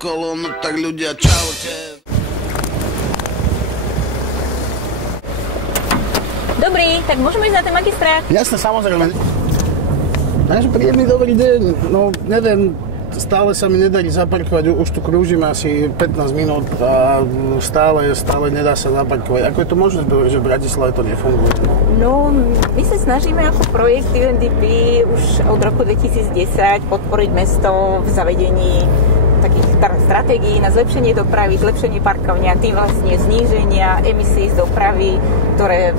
okolo, no tak ľudia čaute. Dobrý, tak môžeme ísť na ten magistrát? Jasne, samozrejme. Takže príjemný dobrý deň, no neviem, stále sa mi nedarí zaparkovať, už tu krúžim asi 15 minút a stále nedá sa zaparkovať. Ako je to možné, že v Bratislave to nefunguje? No, my sa snažíme ako projekt UNDP už od roku 2010 podporiť mesto v zavedení takých stratégií na zlepšenie dopravy, zlepšenie parkovania, tým vlastne zníženia emisí z dopravy, ktoré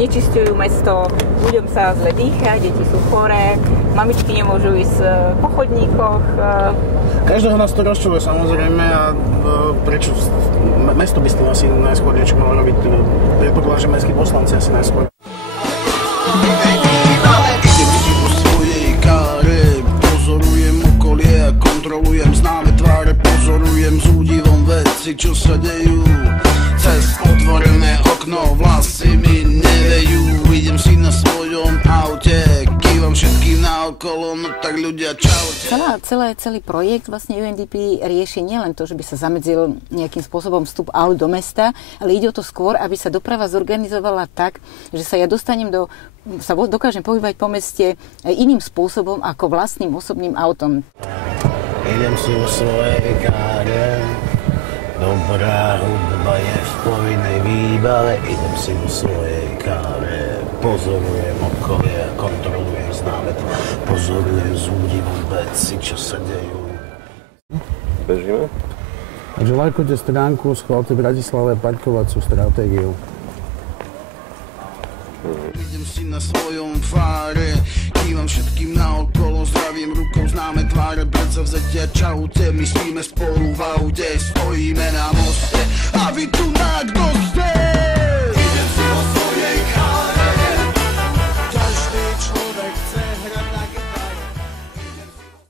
znečisťujú mesto, ľuďom sa zle dýcha, deti sú choré, mamičky nemôžu ísť po chodníkoch. Každého nás to rozčuluje samozrejme a prečo mesto by s tým asi najskôr niečo malo robiť. Predpokladám, že mestskí poslanci asi najskôr. Idem si po svojej káre, pozorujem okolie a kontrolujem známe tváre, pozorujem s údivom veci, čo sa dejú. Cez otvorené okno vlasy mi nevejú, idem si na svojom aute, kývam všetkým naokolo, no tak ľudia čaute. Celý projekt vlastne UNDP rieši nielen to, že by sa zamedzil nejakým spôsobom vstup aut do mesta, ale ide o to skôr, aby sa doprava zorganizovala tak, že sa ja dokážem pohybovať po meste iným spôsobom ako vlastným osobným autom. Idem si vo svojej káre, dobrá hudba je v povinnej výbave, idem si vo svojej káre, pozorujem okolie a kontrolujem známe, pozorujem s údivom veci, čo sa dejú. Bežíme? Takže lajkujte stránku, schváľte Bratislave parkovacú stratégiu. Idem si na svojom fáre, kývam všetkým naokolo, zdravím rukou známe tváre, predsavzatia čaute, my spíme spolu v aute, stojíme na moste a vy tu na